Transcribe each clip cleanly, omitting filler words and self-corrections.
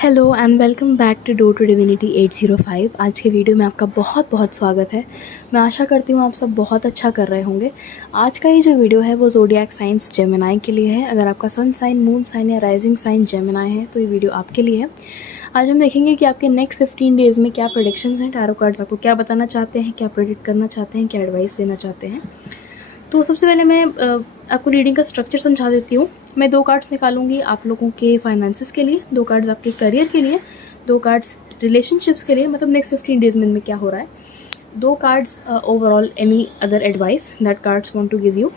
Hello and welcome back to door to divinity 805। आज के video में आपका बहुत बहुत स्वागत है। मैं आशा करती हूँ आप सब बहुत अच्छा कर रहे होंगे। आज का ये जो वीडियो है वो ज़ोडिएक साइंस जेमिनाई के लिए है। अगर आपका सन साइन, मून साइन या राइजिंग साइन जेमिनाई है तो ये वीडियो आपके लिए है। आज हम देखेंगे कि आपके नेक्स्ट 15 डेज़ में क्या प्रेडिक्शंस हैं। टैरो कार्ड्स आपको क्या बताना चाहते हैं, क्या प्रेडिक्ट करना चाहते हैं, क्या एडवाइस देना चाहते हैं। तो सबसे पहले मैं आपको रीडिंग का स्ट्रक्चर समझा देती हूँ। मैं 2 कार्ड्स निकालूंगी आप लोगों के फाइनेंसेस के लिए, 2 कार्ड्स आपके करियर के लिए, 2 कार्ड्स रिलेशनशिप्स के लिए, मतलब नेक्स्ट 15 डेज में इनमें क्या हो रहा है, 2 cards overall any other advice that cards want to give you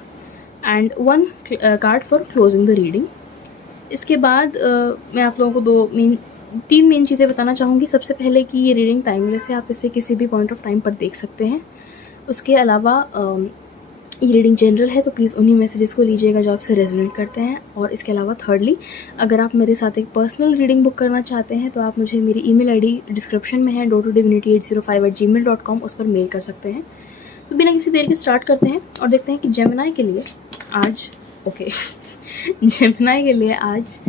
and 1 card for closing the reading. इसके बाद मैं आप लोगों को 3 मेन चीज़ें बताना चाहूँगी। सबसे पहले कि ये रीडिंग टाइमलेस है, आप इसे किसी भी पॉइंट ऑफ टाइम पर देख सकते हैं। उसके अलावा ये रीडिंग जनरल है, तो प्लीज़ उन्हीं मैसेजेस को लीजिएगा जो आपसे रेजोनेट करते हैं। और इसके अलावा थर्डली, अगर आप मेरे साथ एक पर्सनल रीडिंग बुक करना चाहते हैं तो आप मुझे मेरी ईमेल आईडी डिस्क्रिप्शन में है doortodivinity805@gmail.com, उस पर मेल कर सकते हैं। तो बिना किसी देर के स्टार्ट करते हैं और देखते हैं कि जेमिनाई के लिए आज जेमिनाई के लिए आज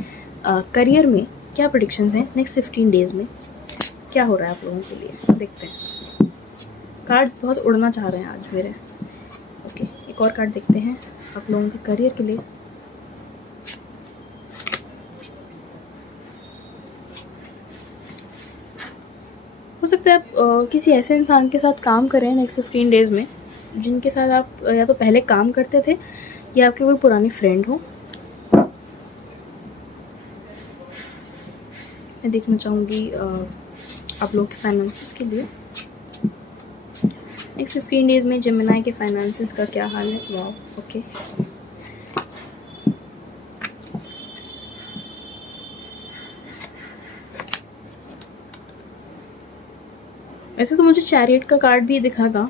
करियर में क्या प्रेडिक्शंस हैं। नेक्स्ट 15 डेज़ में क्या हो रहा है आप लोगों के लिए, देखते हैं। कार्ड्स बहुत उड़ना चाह रहे हैं आज मेरे। ओके, एक और कार्ड देखते हैं आप लोगों के करियर के लिए। हो सकता है आप किसी ऐसे इंसान के साथ काम कर रहे हैं नेक्स्ट 15 डेज़ में जिनके साथ आप या तो पहले काम करते थे या आपके कोई पुराने फ्रेंड हो। मैं देखना चाहूँगी आप लोगों के फाइनेंसेस के लिए नेक्स्ट 15 डेज़ में जेमिनाई के फाइनेंसेस का क्या हाल है। वाह, ओके। वैसे तो मुझे चैरियट का कार्ड भी दिखा था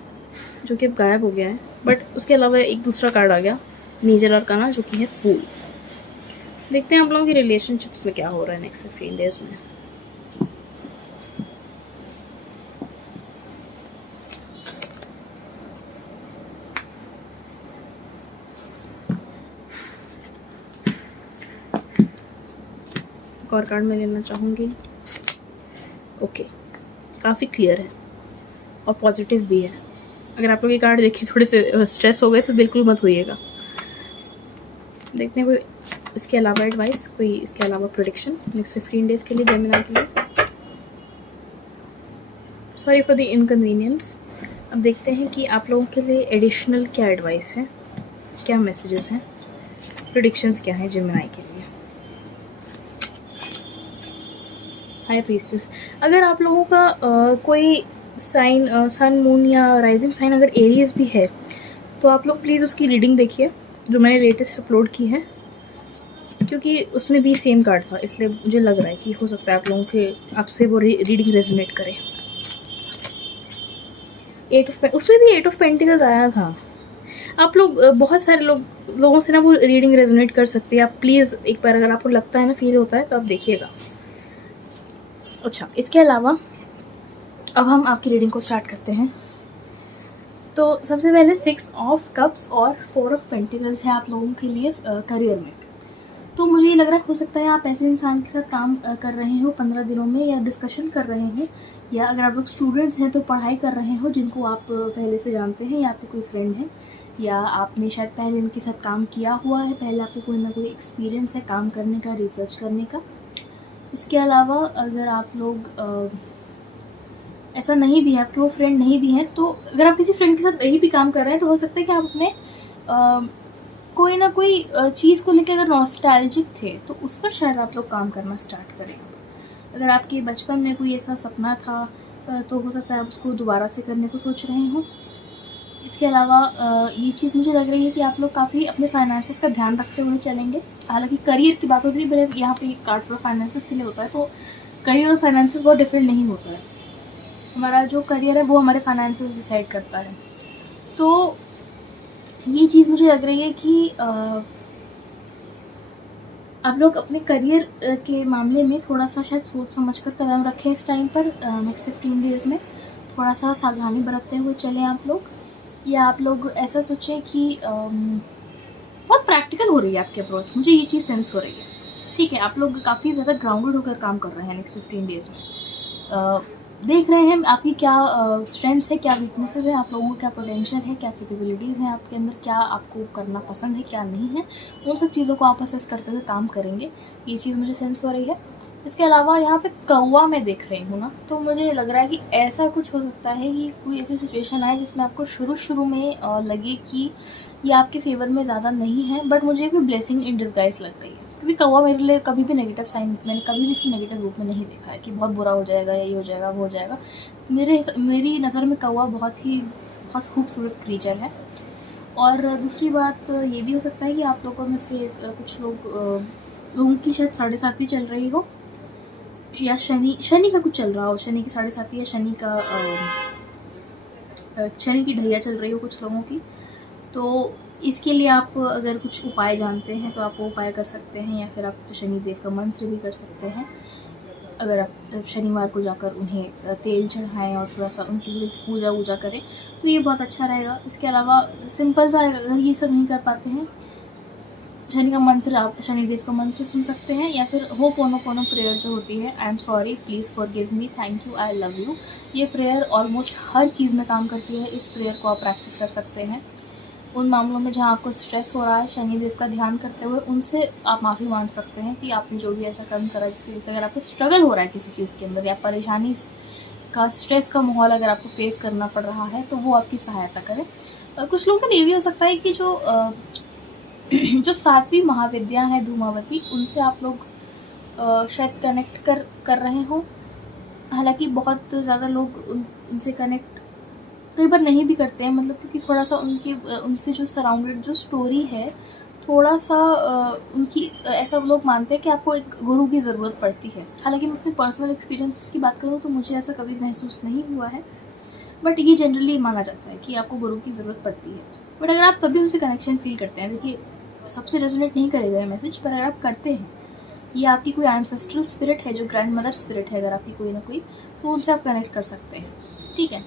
जो कि अब गायब हो गया है, बट उसके अलावा एक दूसरा कार्ड आ गया, मेजर अरकाना, जो कि है फूल। देखते हैं आप लोगों की रिलेशनशिप्स में क्या हो रहा है नेक्स्ट 15 डेज़ में। एक और कार्ड मैं लेना चाहूँगी। ओके, काफ़ी क्लियर है और पॉजिटिव भी है। अगर आप लोग ये कार्ड देखे थोड़े से स्ट्रेस हो गए तो बिल्कुल मत होइएगा। देखते हैं कोई इसके अलावा एडवाइस, कोई इसके अलावा प्रेडिक्शन नेक्स्ट 15 डेज़ के लिए जेमिनाई के लिए। Sorry for the inconvenience. अब देखते हैं कि आप लोगों के लिए एडिशनल क्या एडवाइस है, क्या मैसेजेस हैं, प्रेडिक्शंस क्या हैं जेमिनाई के लिए। हाई प्रीस्टेस, अगर आप लोगों का कोई साइन, सन, मून या राइजिंग साइन अगर एरियस भी है तो आप लोग प्लीज़ उसकी रीडिंग देखिए जो मैंने लेटेस्ट अपलोड की है, क्योंकि उसमें भी सेम कार्ड था, इसलिए मुझे लग रहा है कि हो सकता है आप लोगों के आपसे वो रीडिंग रेजोनेट करे। उसमें भी 8 ऑफ पेंटिकल्स आया था। आप लोग बहुत सारे लोगों से ना वो रीडिंग रेजोनेट कर सकती है। आप प्लीज़ एक बार, अगर आपको लगता है ना, फील होता है, तो आप देखिएगा। अच्छा, इसके अलावा अब हम आपकी रीडिंग को स्टार्ट करते हैं। तो सबसे पहले 6 ऑफ कप्स और 4 ऑफ पेंटिकल्स है आप लोगों के लिए करियर में। तो मुझे ये लग रहा है हो सकता है आप ऐसे इंसान के साथ काम कर रहे हो 15 दिनों में, या डिस्कशन कर रहे हो, या अगर आप लोग स्टूडेंट्स हैं तो पढ़ाई कर रहे हो जिनको आप पहले से जानते हैं, या आपके कोई फ्रेंड है, या आपने शायद पहले इनके साथ काम किया हुआ है, पहले आपको कोई ना कोई एक्सपीरियंस है काम करने का, रिसर्च करने का। इसके अलावा अगर आप लोग ऐसा नहीं भी है, आपके वो फ्रेंड नहीं भी हैं, तो अगर आप किसी फ्रेंड के साथ नहीं भी काम कर रहे हैं तो हो सकता है कि आप अपने कोई ना कोई चीज़ को लेकर अगर नॉस्टैल्जिक थे तो उस पर शायद आप लोग काम करना स्टार्ट करें। अगर आपके बचपन में कोई ऐसा सपना था तो हो सकता है आप उसको दोबारा से करने को सोच रहे हो। इसके अलावा ये चीज़ मुझे लग रही है कि आप लोग काफ़ी अपने फाइनेंसेस का ध्यान रखते हुए चलेंगे। हालांकि करियर की बात होती है, बड़े यहाँ पे कार्ड पर फाइनेंसेस के लिए होता है, तो करियर और फाइनेंसेस बहुत डिफरेंट नहीं होता है। हमारा जो करियर है वो हमारे फाइनेंसेस डिसाइड करता है। तो ये चीज़ मुझे लग रही है कि आप लोग अपने करियर के मामले में थोड़ा सा शायद सोच समझ कर कदम रखें इस टाइम पर। नेक्स्ट 15 डेज़ में थोड़ा सा सावधानी बरतते हुए चलें आप लोग, या आप लोग ऐसा सोचें कि बहुत प्रैक्टिकल हो रही है आपकी अप्रोच, मुझे ये चीज़ सेंस हो रही है। ठीक है, आप लोग काफ़ी ज़्यादा ग्राउंडेड होकर काम कर रहे हैं नेक्स्ट 15 डेज़ में। देख रहे हैं आपकी क्या स्ट्रेंथ्स है, क्या वीकनेसेस है, आप लोगों को क्या पोटेंशियल है, क्या कैपेबिलिटीज़ हैं आपके अंदर, क्या आपको करना पसंद है, क्या नहीं है, उन सब चीज़ों को आप असेस करते हुए काम करेंगे। ये चीज़ मुझे सेंस हो रही है। इसके अलावा यहाँ पे कौवा मैं देख रही हूँ ना, तो मुझे लग रहा है कि ऐसा कुछ हो सकता है कि कोई ऐसी सिचुएशन आए जिसमें आपको शुरू में लगे कि ये आपके फेवर में ज़्यादा नहीं है, बट मुझे कोई ब्लेसिंग इन डिस्गाइज लग रही है। क्योंकि कौवा मेरे लिए कभी भी नेगेटिव साइन, मैंने कभी भी इसको नेगेटिव रूप में नहीं देखा है कि बहुत बुरा हो जाएगा या ये हो जाएगा वो हो जाएगा। मेरी नज़र में कौवा बहुत खूबसूरत क्रीचर है। और दूसरी बात ये भी हो सकता है कि आप लोगों में से कुछ लोगों की शायद 7.5 चल रही हो, या शनि का कुछ चल रहा हो, शनि की 7.5 या शनि की ढैया चल रही हो कुछ लोगों की। तो इसके लिए आप अगर कुछ उपाय जानते हैं तो आप वो उपाय कर सकते हैं, या फिर आप शनिदेव का मंत्र भी कर सकते हैं। अगर आप शनिवार को जाकर उन्हें तेल चढ़ाएं और थोड़ा सा उनकी थोड़ी पूजा वूजा करें तो ये बहुत अच्छा रहेगा। इसके अलावा सिंपल सा, अगर ये सब नहीं कर पाते हैं, शनि का मंत्र, आप शनिदेव का मंत्र सुन सकते हैं, या फिर होपोनोपोनो प्रेयर जो होती है, I am sorry, please forgive me, thank you, I love you, ये प्रेयर ऑलमोस्ट हर चीज़ में काम करती है। इस प्रेयर को आप प्रैक्टिस कर सकते हैं। उन मामलों में जहाँ आपको स्ट्रेस हो रहा है, शनिदेव का ध्यान करते हुए उनसे आप माफ़ी मांग सकते हैं कि आपने जो भी ऐसा कर्म करा जिसकी वजह से अगर आपको स्ट्रगल हो रहा है किसी चीज़ के अंदर, या परेशानी का, स्ट्रेस का माहौल अगर आपको फेस करना पड़ रहा है, तो वो आपकी सहायता करें। कुछ लोगों का ये भी हो सकता है कि जो 7वीं महाविद्या है धूमावती, उनसे आप लोग शायद कनेक्ट कर रहे हों। हालांकि बहुत ज़्यादा लोग उनसे कनेक्ट कई बार नहीं भी करते हैं, मतलब क्योंकि थोड़ा सा उनसे जो सराउंडेड जो स्टोरी है, थोड़ा सा उनकी ऐसा लोग मानते हैं कि आपको एक गुरु की ज़रूरत पड़ती है। हालांकि मैं अपने पर्सनल एक्सपीरियंस की बात करूँ तो मुझे ऐसा कभी महसूस नहीं हुआ है, बट ये जनरली माना जाता है कि आपको गुरु की ज़रूरत पड़ती है। बट अगर आप तभी उनसे कनेक्शन फील करते हैं, देखिए सबसे रेजोनेट नहीं करेगा ये मैसेज, पर अगर आप करते हैं, ये आपकी कोई एंसेस्ट्रल स्पिरिट है, जो ग्रैंड मदर स्पिरिट है अगर आपकी कोई ना कोई, तो उनसे आप कनेक्ट कर सकते हैं। ठीक है,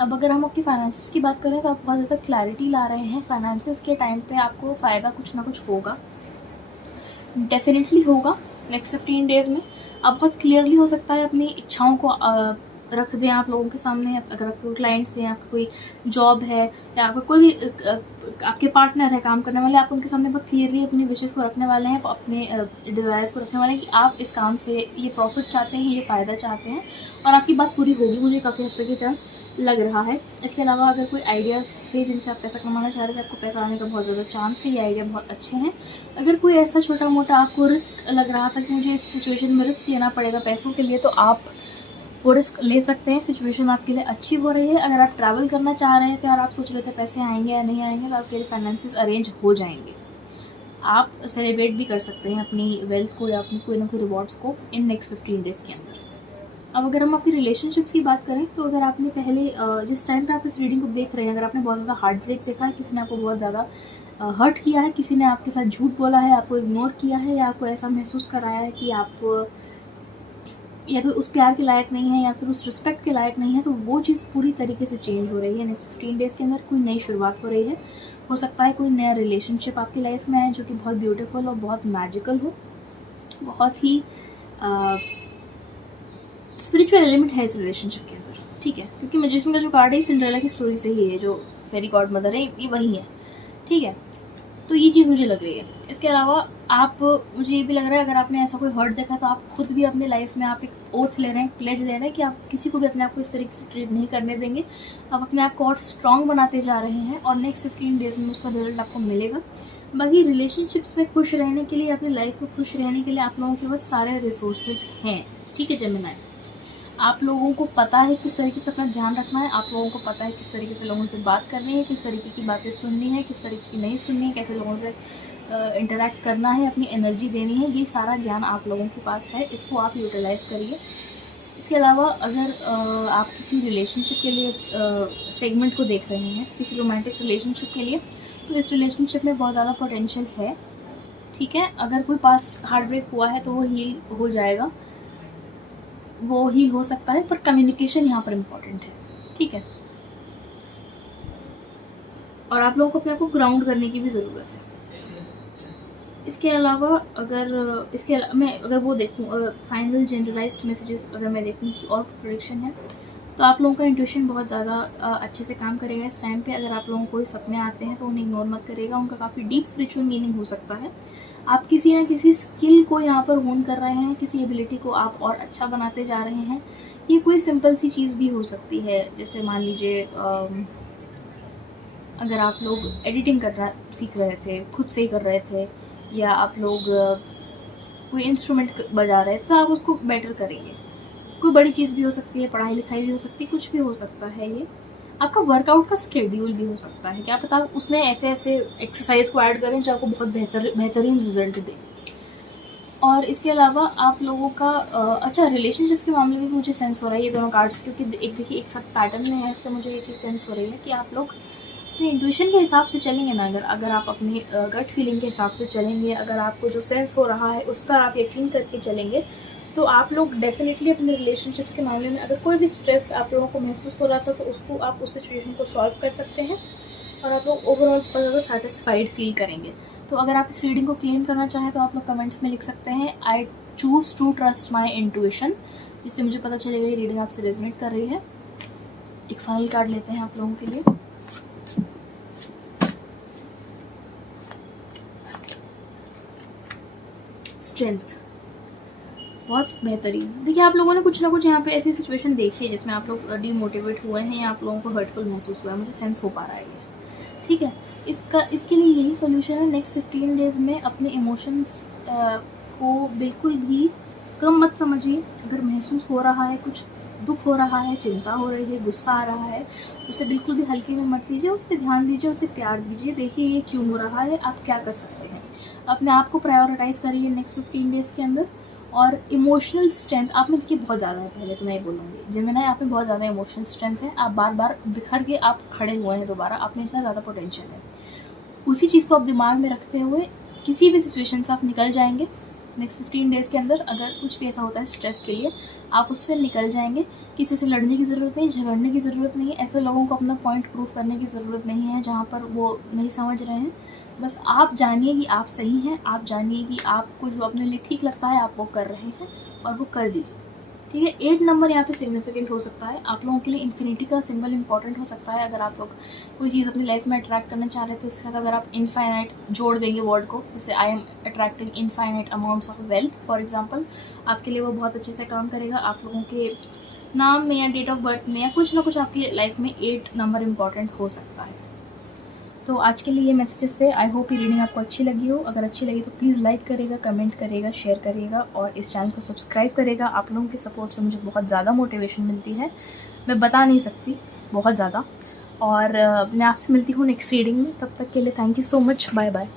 अब अगर हम आपकी फाइनेंसिस की बात करें तो आप बहुत ज़्यादा क्लैरिटी ला रहे हैं। फाइनेंसिस के टाइम पे आपको फ़ायदा कुछ ना कुछ होगा, डेफिनेटली होगा नेक्स्ट 15 डेज़ में। आप बहुत क्लियरली हो सकता है अपनी इच्छाओं को रख दें आप लोगों के सामने। अगर आपके कोई क्लाइंट्स हैं, आपका कोई जॉब है, या आपका कोई भी आपके पार्टनर है काम करने वाले, आप उनके सामने बहुत क्लियरली अपनी विशेज़ को रखने वाले हैं, अपने डिज़ायर्स को रखने वाले हैं कि आप इस काम से ये प्रॉफिट चाहते हैं, ये फ़ायदा चाहते हैं, और आपकी बात पूरी होगी। मुझे काफ़ी हद तक ये चांस लग रहा है। इसके अलावा अगर कोई आइडियाज़ है जिनसे आप पैसा कमाना चाह रहे थे, आपको पैसा आने का बहुत ज़्यादा चांस है, ये आइडिया बहुत अच्छे हैं। अगर कोई ऐसा छोटा मोटा आपको रिस्क लग रहा था कि मुझे इस सिचुएशन में रिस्क लेना पड़ेगा पैसों के लिए, तो आप वो रिस्क ले सकते हैं। सिचुएशन आपके लिए अच्छी हो रही है। अगर आप ट्रैवल करना चाह रहे थे और आप सोच रहे थे पैसे आएंगे या नहीं आएंगे, तो आपके लिए फाइनेंसेस अरेंज हो जाएंगे। आप सेलिब्रेट भी कर सकते हैं अपनी वेल्थ को या अपनी कोई ना कोई रिवॉर्ड्स को इन नेक्स्ट 15 डेज़ के अंदर। अब अगर हम आपकी रिलेशनशिप्स की बात करें, तो अगर आपने पहले जिस टाइम पे आप इस रीडिंग को देख रहे हैं, अगर आपने बहुत ज़्यादा हार्ट ब्रेक देखा है, किसी ने आपको बहुत ज़्यादा हर्ट किया है, किसी ने आपके साथ झूठ बोला है, आपको इग्नोर किया है, या आपको ऐसा महसूस कराया है कि आप या तो उस प्यार के लायक नहीं है या फिर उस रिस्पेक्ट के लायक नहीं है, तो वो चीज़ पूरी तरीके से चेंज हो रही है। नेक्स्ट 15 डेज़ के अंदर कोई नई शुरुआत हो रही है। हो सकता है कोई नया रिलेशनशिप आपकी लाइफ में आए जो कि बहुत ब्यूटीफुल और बहुत मैजिकल हो, बहुत ही स्पिरिचुअल एलिमेंट है इस रिलेशनशिप के अंदर। ठीक है, क्योंकि मैजिशियन का जो कार्ड है सिंड्रेला की स्टोरी से ही है, जो फेरी गॉड मदर है ये वही है। ठीक है, तो ये चीज़ मुझे लग रही है। इसके अलावा मुझे ये भी लग रहा है, अगर आपने ऐसा कोई हर्ट देखा तो आप खुद भी अपने लाइफ में आप एक ओथ ले रहे हैं, प्लेज ले रहे हैं कि आप किसी को भी अपने आप को इस तरीके से ट्रीट नहीं करने देंगे। आप अपने आप को और स्ट्रॉन्ग बनाते जा रहे हैं, और नेक्स्ट 15 डेज़ में उसका रिजल्ट आपको मिलेगा। बाकी रिलेशनशिप्स में खुश रहने के लिए, अपनी लाइफ में खुश रहने के लिए आप लोगों के पास सारे रिसोर्सेज हैं। ठीक है जेमिनी, आप लोगों को पता है किस तरीके से अपना ध्यान रखना है, आप लोगों को पता है किस तरीके से लोगों से बात करनी है, किस तरीके की बातें सुननी है, किस तरीके की नहीं सुननी है, कैसे लोगों से इंटरेक्ट करना है, अपनी एनर्जी देनी है। ये सारा ज्ञान आप लोगों के पास है, इसको आप यूटिलाइज़ करिए। इसके अलावा अगर आप किसी रिलेशनशिप के लिए सेगमेंट को देख रहे हैं, किसी रोमांटिक रिलेशनशिप के लिए, तो इस रिलेशनशिप में बहुत ज़्यादा पोटेंशियल है। ठीक है, अगर कोई पास हार्ट ब्रेक हुआ है तो वो हील हो जाएगा, वो हील हो सकता है, पर कम्युनिकेशन यहाँ पर इम्पॉर्टेंट है। ठीक है, और आप लोगों को अपने आप को ग्राउंड करने की भी ज़रूरत है। इसके अलावा मैं अगर वो देखूँ फाइनल जनरलाइज्ड मैसेजेस अगर मैं देखूँ कि और प्रेडिक्शन है, तो आप लोगों का इंट्यूशन बहुत ज़्यादा अच्छे से काम करेगा इस टाइम पे। अगर आप लोगों को कोई सपने आते हैं तो उन्हें इग्नोर मत करेगा, उनका काफ़ी डीप स्पिरिचुअल मीनिंग हो सकता है। आप किसी ना किसी स्किल को यहाँ पर होन कर रहे हैं, किसी एबिलिटी को आप और अच्छा बनाते जा रहे हैं। ये कोई सिंपल सी चीज़ भी हो सकती है, जैसे मान लीजिए अगर आप लोग एडिटिंग करना सीख रहे थे, खुद से ही कर रहे थे, या आप लोग कोई इंस्ट्रूमेंट बजा रहे थे, तो आप उसको बेटर करेंगे। कोई बड़ी चीज़ भी हो सकती है, पढ़ाई लिखाई भी हो सकती है, कुछ भी हो सकता है। ये आपका वर्कआउट का स्केड्यूल भी हो सकता है, क्या पता आप उसमें ऐसे ऐसे एक्सरसाइज को ऐड करें जो आपको बहुत बेहतरीन रिजल्ट दे। और इसके अलावा आप लोगों का अच्छा रिलेशनशिप्स के मामले में भी मुझे सेंस हो रहा है ये दोनों कार्ड्स, क्योंकि एक देखिए एक साथ पैटर्न में है, इसलिए मुझे ये चीज़ सेंस हो रही है कि आप लोग अपने इंट्यूशन के हिसाब से चलेंगे ना। अगर आप अपनी गट फीलिंग के हिसाब से चलेंगे, अगर आपको जो सेंस हो रहा है उस पर आप यकीन करके चलेंगे, तो आप लोग डेफिनेटली अपने रिलेशनशिप्स के मामले में अगर कोई भी स्ट्रेस आप लोगों को महसूस हो रहा था तो उसको आप उस सिचुएशन को सॉल्व कर सकते हैं, और आप लोग ओवरऑल बहुत ज़्यादा सेटिस्फाइड फील करेंगे। तो अगर आप इस रीडिंग को क्लेम करना चाहें तो आप लोग कमेंट्स में लिख सकते हैं I choose to trust my intuition, जिससे मुझे पता चलेगा ये रीडिंग आपसे रेजोनेट कर रही है। एक फाइनल कार्ड लेते हैं आप लोगों के लिए। स्ट्रेंथ, बहुत बेहतरीन। देखिए आप लोगों ने कुछ ना कुछ यहाँ पे ऐसी सिचुएशन देखी है जिसमें आप लोग डिमोटिवेट हुए हैं या आप लोगों को हर्टफुल महसूस हुआ है, मुझे सेंस हो पा रहा है ये, ठीक है। इसके लिए यही सॉल्यूशन है, नेक्स्ट 15 डेज़ में अपने इमोशंस को बिल्कुल भी कम मत समझिए। अगर महसूस हो रहा है, कुछ दुख हो रहा है, चिंता हो रही है, गुस्सा आ रहा है, उसे बिल्कुल भी हल्के में मत लीजिए, उस पर ध्यान दीजिए, उसे प्यार दीजिए। देखिए ये क्यों हो रहा है, आप क्या कर सकते हैं, अपने आप को प्रायोरिटाइज़ करिए नेक्स्ट 15 डेज़ के अंदर। और इमोशनल स्ट्रेंथ आप में देखिए बहुत ज़्यादा है, पहले तो मैं ये बोलूँगी जेमिनी आप में बहुत ज़्यादा इमोशनल स्ट्रेंथ है। आप बार बार बिखर के आप खड़े हुए हैं दोबारा, आप में इतना ज़्यादा पोटेंशियल है। उसी चीज़ को आप दिमाग में रखते हुए किसी भी सिचुएशन से आप निकल जाएंगे नेक्स्ट 15 डेज़ के अंदर। अगर कुछ भी ऐसा होता है स्ट्रेस के लिए, आप उससे निकल जाएंगे। किसी से लड़ने की ज़रूरत नहीं, झगड़ने की ज़रूरत नहीं, ऐसे लोगों को अपना पॉइंट प्रूव करने की ज़रूरत नहीं है जहाँ पर वो नहीं समझ रहे हैं। बस आप जानिए कि आप सही हैं, आप जानिए कि आपको जो अपने लिए ठीक लगता है आप वो कर रहे हैं, और वो कर दीजिए, ठीक है। 8 नंबर यहाँ पे सिग्निफिकेंट हो सकता है आप लोगों के लिए, इन्फिनिटी का सिंबल इंपॉर्टेंट हो सकता है। अगर आप लोग कोई चीज़ अपनी लाइफ में अट्रैक्ट करना चाह रहे थे, उसके साथ अगर आप इनफाइनाइट जोड़ देंगे वर्ड को, जैसे I am attracting infinite amounts of wealth for example, आपके लिए वो बहुत अच्छे से काम करेगा। आप लोगों के नाम में या डेट ऑफ बर्थ में या कुछ ना कुछ आपकी लाइफ में 8 नंबर इंपॉर्टेंट हो सकता है। तो आज के लिए ये मैसेजेस थे। आई होप ये रीडिंग आपको अच्छी लगी हो। अगर अच्छी लगी तो प्लीज़ लाइक करेगा, कमेंट करेगा, शेयर करेगा और इस चैनल को सब्सक्राइब करेगा। आप लोगों के सपोर्ट से मुझे बहुत ज़्यादा मोटिवेशन मिलती है, मैं बता नहीं सकती, बहुत ज़्यादा। और मैं आपसे मिलती हूँ नेक्स्ट रीडिंग में, तब तक के लिए thank you so much, bye bye.